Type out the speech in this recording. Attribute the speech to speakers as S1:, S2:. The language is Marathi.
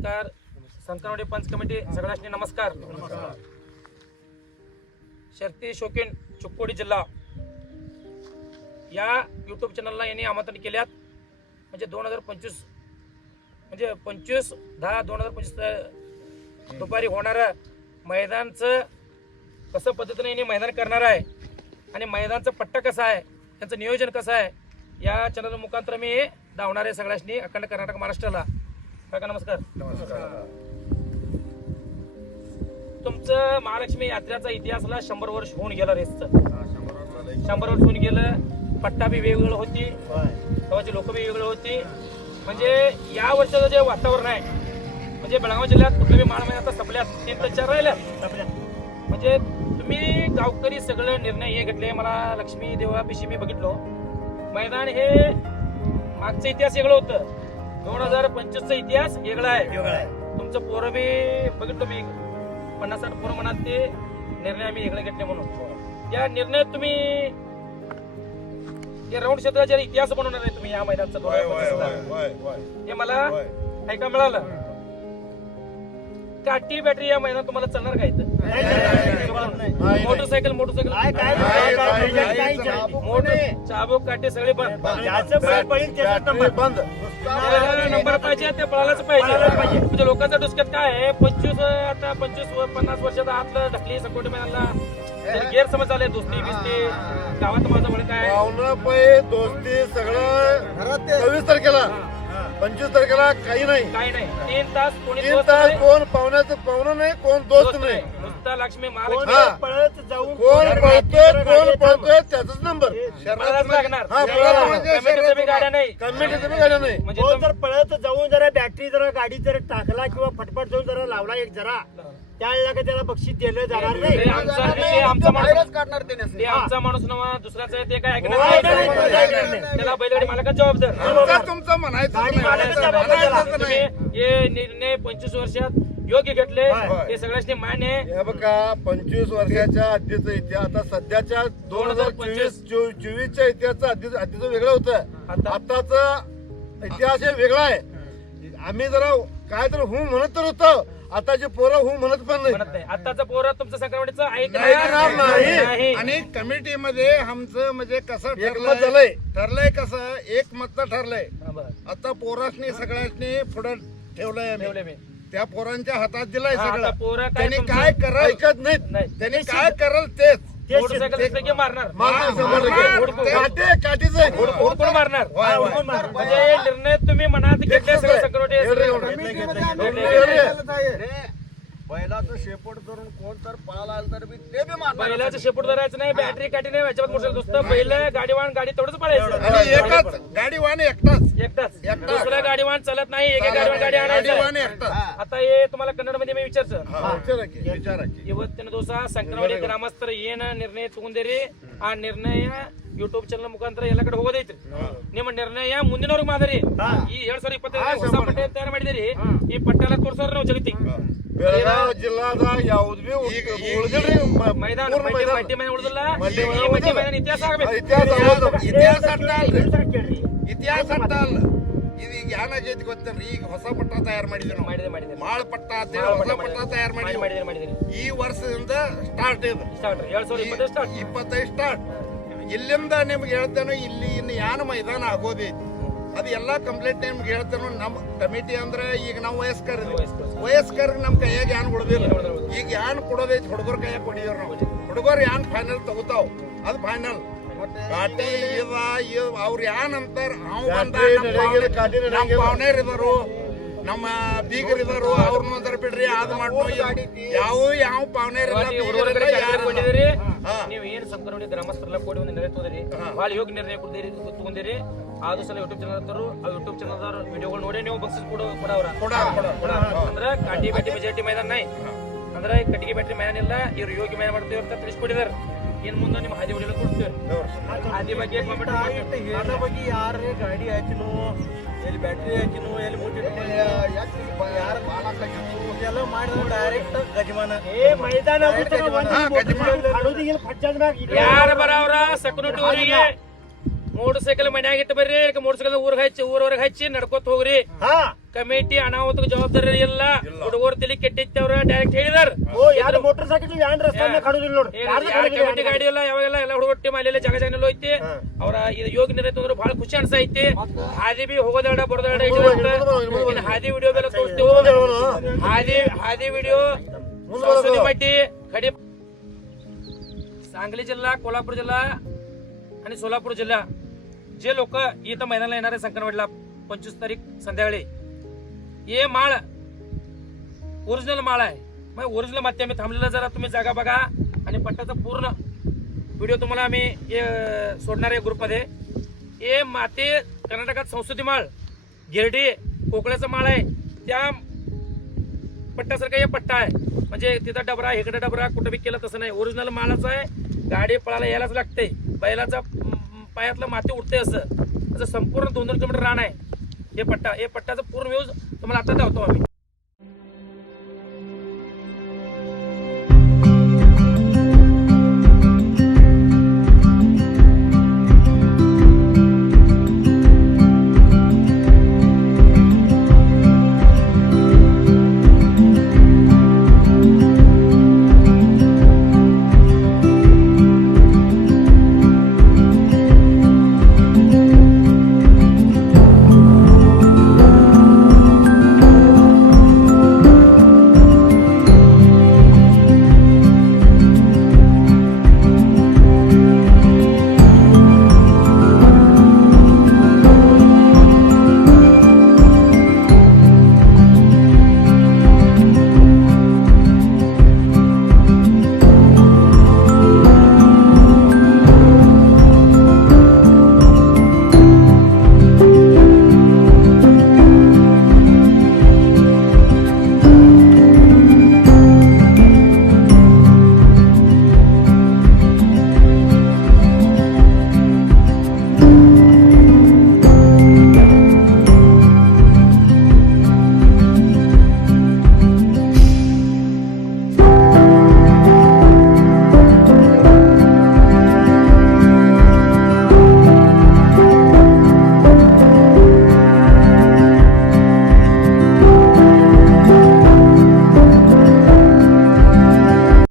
S1: नमस्कार. संकरवाडी पंच कमिटी सगळ्यांनी नमस्कार. शर्ती शोकीन चिक्कोडी जिल्हा. या यूट्यूब चॅनलला यांनी आमंत्रण केल्यात. म्हणजे दोन हजार पंचवीस म्हणजे पंचवीस दहा दोन हजार पंचवीस दुपारी होणारं मैदानचं कसं पद्धतीने यांनी मैदान करणार आहे आणि मैदानचं पट्टा कसा आहे त्यांचं नियोजन कसं आहे या चॅनल मुखांतर मी धावणार आहे सगळ्यांनी अखंड कर्नाटक महाराष्ट्राला. काका नमस्कार. तुमचं महालक्ष्मी यात्रेचा इतिहासला शंभर वर्ष होऊन गेलं रेसचं शंभर वर्ष होऊन गेलं. पट्टा बी वेगवेगळं होती. तेव्हाची लोक बी वेगळी होती. म्हणजे या वर्षाचं जे वातावरण आहे म्हणजे बेळगाव जिल्ह्यात कुठले बी माळ आता संपल्यात तीन तर चार राहिल्या म्हणजे तुम्ही गावकरी सगळं निर्णय हे घेतले मला लक्ष्मी देवापिशी मी बघितलो. मैदान हे मागचा इतिहास वेगळं होतं. दोन हजार पंचवीसचा इतिहास वेगळा आहे. तुमचं पोरं बी बघितलं मी पन्नास साठ पोरं म्हणत ते निर्णय आम्ही वेगळे घेतले म्हणून. या निर्णय तुम्ही या राऊंड क्षेत्राचा इतिहास बनवणार आहे तुम्ही या मैदानचा दोन हजार पंचवीसचा. हे मला ऐका मिळालं. काठी बॅटरी या मैदान तुम्हाला चालणार का इथं? Motorcycle motorcycle. मोटर चाबूक काटे सगळे बंद.
S2: बंद.
S1: नंबर. पाहिजे ते पळायलाच पाहिजे. म्हणजे लोकांचा डोसक्यात काय आहे पंचवीस आता पंचवीस पन्नास वर्षाचा आतलं ढकली सकोटी मैदानला गैरसमज झाले दोस्ती बिस्ती गावात माझं म्हणे काय?
S2: दोस्ती सगळं. सव्वीस तारखेला. पंचवीस तारखेला काही नाही.
S1: तीन तास कोणी
S2: तीन
S1: दोस्त
S2: तास
S1: नाही,
S2: कोण पाहुण्याचं पाहुणं नाही कोण दोस्त
S1: दोस्त
S2: नाही.
S1: नाही. नुसता लक्ष्मी महालक्ष्मी.
S2: हा.
S3: पळत जाऊन
S2: कोण पळतोय कोण पळतोय त्याचाच नंबर.
S1: पळायलाच लागणार.
S2: हा, पळायला म्हणजे
S1: कमिटीचं बी गाड्या नाही.
S2: गाड्या
S1: म्हणजे
S3: तो
S1: तुम-
S3: जर पळत जाऊन जरा बॅटरी जरा गाडी जर टाकला किंवा फटफट जाऊन जरा लावला एक जरा त्यावेळेला का त्याला बक्षीस दिलं जाणार
S1: ते
S3: नाही?
S1: आमचा ते माणूस
S2: काढणार
S1: ते आमचा माणूस नवा दुसऱ्याचा आहे, ते काय ऐकणार
S3: हो,
S1: नाही.
S3: नाही, नाही, नाही, नाही.
S1: त्याला बैलगाडी मालका जबाबदार
S2: तुमचं तुमचं म्हणायचं
S3: गाडी
S2: नाही.
S3: मालकाचा जबाबदार
S1: तुम्ही हे निर्णय पंचवीस वर्षात योग्य घेतले.
S3: होय.
S1: ते सगळ्यांनी मान्य आहे.
S2: हे बघा पंचवीस वर्षाच्या आधीचा इतिहास आता सध्याच्या दोन हजार चोवीस चोवीसच्या इतिहासचं आधी आधीचं वेगळं होतं.
S1: आता-
S2: आताचा इतिहास हे वेगळा आहे. आम्ही जरा काय तर हू म्हणत तर होतो. आताचे पोरं हू म्हणत पण नाही.
S1: म्हणत नाही. आताचा पोरं तुमचं संक्रमणीचं
S2: ऐकणार नाही.
S1: नाही.
S4: आणि कमिटीमध्ये आमचं म्हणजे कसं
S2: एकमत
S4: ठरलंय
S2: झालंय.
S4: ठरलंय कसं? एक मत ठरलंय. आता पोरासनी सगळ्यांनी पुढे ठेवलंय
S1: मी.
S4: त्या पोरांच्या हातात दिलंय
S1: हा, आता
S4: सगळं
S1: पोरं काय
S4: त्यांनी
S1: तुमचं-
S4: काय करल?
S2: ऐकत नाहीत.
S1: नाही.
S4: त्यांनी काय करल तेच.
S1: मोटरसायकल दिसलं की मारणार.
S2: मारणार. काटे काठीच आहे.
S1: हुडकून. म्हणजे हे निर्णय तुम्ही मनात घेतले सगळे
S5: बैलाचं शेपूट धरून कोण तर पळाला आलं तर बी ते बी मारणार
S1: बैलाचं शेपूट धरायचं नाही बॅटरी काठी नाही याच्यावर मोटर नुसतं बैल गाडीवान गाडी तेवढंच
S4: आणि
S1: पडायचं
S4: एकच गाडीवान एकटाच
S1: एकटाच
S4: एकटाच.
S1: दुसऱ्या गाडीवान चालत नाही एक गाडीवान गाडी
S4: गाडीवान
S1: आणायचं
S4: एकटाच
S1: आता हे तुम्हाला कन्नड मध्ये मी विचारचं
S2: विचारा की.
S4: विचारा की.
S1: ಇವತ್ತಿನ ದಿವಸ ಸಂಕ್ರಮಣಿ ಗ್ರಾಮಸ್ಥರು ಏನ ನಿರ್ಣಯ ತಗೊಂಡಿರಿ ಆ ನಿರ್ಣಯ ಯೂಟ್ಯೂಬ್ ಚಾನಲ್ ಮುಖಾಂತರ ಎಲ್ಲ ಕಡೆ ಹೋಗೋದೈತ್ರಿ ನಿಮ್ಮ ನಿರ್ಣಯ ಮುಂದಿನವ್ರಿಗೆ ಮಾದರಿ ಈ ಎರಡ್ ಸಾವಿರದ ಇಪ್ಪತ್ತೈದು ಹೊಸ ಪಟ್ಟ ತಯಾರು ಮಾಡಿದಿರಿ ಈ ಪಟ್ಟ ಎಲ್ಲ ತೋರ್ಸೋರ್ ನಾವು ಜಗತ್ತಿಗೆ
S2: ಬೆಳಗಾವಿ ಜಿಲ್ಲಾದ ಯಾವ್ದು ಬಿ ಉಳಿದಿಲ್ರಿ
S1: ಮೈದಾನ ಮಟ್ಟಿ
S2: ಮೈದಾನ
S1: ಉಳಿದಿಲ್ಲ?
S2: ಮಟ್ಟಿ. ಮೈದಾನ
S1: ಇತಿಹಾಸ ಆಗ್ಬೇಕು.
S2: ಇತಿಹಾಸ
S4: ಇತಿಹಾಸ ಅಟ್ಟ ಅಲ್ರಿ. ಇತಿಹಾಸ ಅಟ್ಟ ಅಲ್ಲ. ಇದು ಈಗ ಏನಾಗೈತಿ ಗೊತ್ತೇನ್ರಿ ಈಗ ಹೊಸ ಪಟ್ಟ ತಯಾರು ಮಾಡಿದ್ವಿ ನಾವು.
S1: ಮಾಡಿದೆ ಮಾಡಿದೆ.
S4: ಮಾಳ್ ಪಟ್ಟ ಅಂತೇಳಿ ಹೊಸ ಪಟ್ಟ ತಯಾರು
S1: ಮಾಡಿ
S4: ಮಾಡಿದ್ವಿ
S1: ಮಾಡಿದೆ ಮಾಡಿದೆ.
S4: ಈ ವರ್ಷದಿಂದ ಸ್ಟಾರ್ಟ್ ಇದು.
S1: ಸ್ಟಾರ್ಟ್ ಎರಡ್ ಸಾವಿರದ ಇಪ್ಪತ್ತೈದು ಸ್ಟಾರ್ಟ್.
S4: ಇಪ್ಪತ್ತೈದು ಸ್ಟಾರ್ಟ್ ಇಲ್ಲಿಂದ ನಿಮ್ಗೆ ಹೇಳ್ತೇನೆ ಇಲ್ಲಿ ಇನ್ನು ಯಾನ ಮೈದಾನ ಆಗೋದೈತಿ ಅದು ಎಲ್ಲಾ ಕಂಪ್ಲೀಟ್ ನಿಮ್ಗೆ ಹೇಳ್ತೇನೆ ನಮ್ಮ ಕಮಿಟಿ ಅಂದ್ರೆ ಈಗ ನಾವು ವಯಸ್ಕರ ವಯಸ್ಕರಿಗೆ ನಮ್ಮ ಕೈಯಾಗ ಯಾನ್ ಕೊಡೋದಿಲ್ಲ ಈಗ ಯಾನ್ ಕೊಡೋದೈತಿ ಹುಡುಗರ ಕೈಯಾಗ ಕೊಡಿಯೋರು ನಾವು. ಹುಡುಗರು ಯಾನ್ ಫೈನಲ್ ತಗೋತಾವ್? ಅದು ಫೈನಲ್ ಕಾಟಿ ಇದ ಇವ್ ಅವ್ರು ಯಾನ್ ಅಂತಾರ
S2: ನಡೆಯಂಗಿಲ್ಲ.
S4: ಪಾವನೇರ್ ಇದಾರು ನಮ್ಮ ಬೀಗರ್ ಇದಾರು ಅವ್ರನ್ನ ಒಂದರ ಬಿಡ್ರಿ ಅದ್ ಮಾಡ್ಕೊಂಡು ಯಾವ ಯಾವ ಪಾವನೇರ್ ಇಲ್ಲ
S1: ಸಂಕರವಣಿ ಗ್ರಾಮಸ್ಥರೆಲ್ಲ ಕೂಡಿ ಒಂದು ನಿರ್ಣಯ ತಗೋದಿರಿ ಭಾಳ ಯೋಗ್ಯ ನಿರ್ಣಯ ಕೊಡ್ತೀರಿ ತಗೊಂಡಿರಿ. ಆದ್ರೂ ಸಲ ಯೂಟ್ಯೂಬ್ ಚಾನಲ್ ಹತ್ತಾರು ಆ ಯೂಟ್ಯೂಬ್ ಚಾನಲ್ ವಿಡಿಯೋಗಳು ನೋಡಿ ನೀವು ಬಕ್ಸಸ್ ಕೊಡೋ ಕೊಡವ್ರ. ಅಂದ್ರೆ ಕಾಟಿ ಬೆಟ್ಟಿ ಬಿಜೆಟಿ ಮೈದಾನ ನೈ ಅಂದ್ರೆ ಕಟ್ಟಿಗೆ ಬ್ಯಾಟ್ರಿ ಮೈದಾನ ಇಲ್ಲ ಇವ್ರು ಯೋಗಿ ಮೈದಾನ ಮಾಡ್ತೀವಿ ಅಂತ ತಿಳಿಸ್ಕೊಟ್ಟಿದ್ದಾರೆ ಇನ್ ಮುಂದೆ ನಿಮ್ಮ ಹಾದಿ ಹೊಡಿಲ್ಲ ಕೊಡ್ತೀವಿ. ಹಾದಿ. ಬಗ್ಗೆ
S3: ಯಾರೇ ಗಾಡಿ ಹಾಕಿನು ಎಲ್ಲಿ ಬ್ಯಾಟ್ರಿ ಹಾಕಿನೂ ಎಲ್ಲಿ ಮುಟ್ಟಿ ಯಾರು ಎಲ್ಲ ಮಾಡಿದ್ರು ಡೈರೆಕ್ಟ್ ಗಜಮಾನ. ಏ ಮೈದಾನ
S4: ಗಜಮಾನ.
S1: ಯಾರು ಬರವ್ರ? ಸೆಕ್ಯೂರಿಟಿ ಊರಿಗೆ. ಮೋಟರ್ ಸೈಕಲ್ ಮನ್ಯಾಗ ಇಟ್ಟು ಬರ್ರಿ ಮೋಟರ್ ಸೈಕಲ್ ಊರ್ ಹಚ್ಚಿ ಊರವರೆಗೆ ಹಚ್ಚಿ ನಡ್ಕೋತ ಹೋಗ್ರಿ. ಕಮಿಟಿ ಅನಾಹುತ ಜವಾಬ್ದಾರಿ ಇಲ್ಲ. ಹುಡುಗರು ತಿಳಿ ಕೆಟ್ಟಿತ್ತವ್ರ ಡೈರೆಕ್ಟ್ ಹೇಳಿದಾರ. ಕಮಿಟಿ ಗಾಡಿ ಇಲ್ಲ ಯಾವಾಗೆಲ್ಲ ಎಲ್ಲ ಹುಡುಗ ಟೀಮ್ ಅಲ್ಲಿ ಜಾಗ ಜಾಗ ಐತಿ ಅವರ ಯೋಗ ನಿರ್ಣಯ ಅಂದ್ರೆ ಬಹಳ ಖುಷಿ ಅನ್ಸೈತಿ. ಹಾದಿ ಬಿ ಹೋಗೋದಾಡ ಬರೋದಾಡ ಹಾದಿ ವಿಡಿಯೋ ಬೇರೆ ಹಾದಿ ಹಾದಿ ವಿಡಿಯೋ. ಸಾಂಗ್ಲಿ ಜಿಲ್ಲಾ सांगली ಜಿಲ್ಲಾ कोल्हापूर ಸೋಲಾಪುರ ಜಿಲ್ಲಾ. जे लोक इथं मैदानाला येणार आहे संकनवाडीला पंचवीस तारीख संध्याकाळी. हे माळ ओरिजिनल माळ आहे. मग ओरिजिनल माती आम्ही थांबलेलं जरा तुम्ही जागा बघा आणि पट्टाचा पूर्ण व्हिडिओ तुम्हाला आम्ही सोडणार आहे ग्रुपमध्ये हे माते कर्नाटकात संस्कृती माळ गिरडी कोकळ्याचा माळ आहे. त्या पट्ट्यासारखा हे पट्टा आहे. म्हणजे तिथं डबरा इकडे डबरा कुठं बी केलं तसं नाही. ओरिजिनल मालाचं आहे. गाडी पळायला यायलाच लागते बैलाचा पायातलं माती उडते असं. असं संपूर्ण दोन दोन किलोमीटर रान आहे. हे पट्टा हे पट्ट्याचा पूर्ण व्यूज तुम्हाला आता दावतो आम्ही.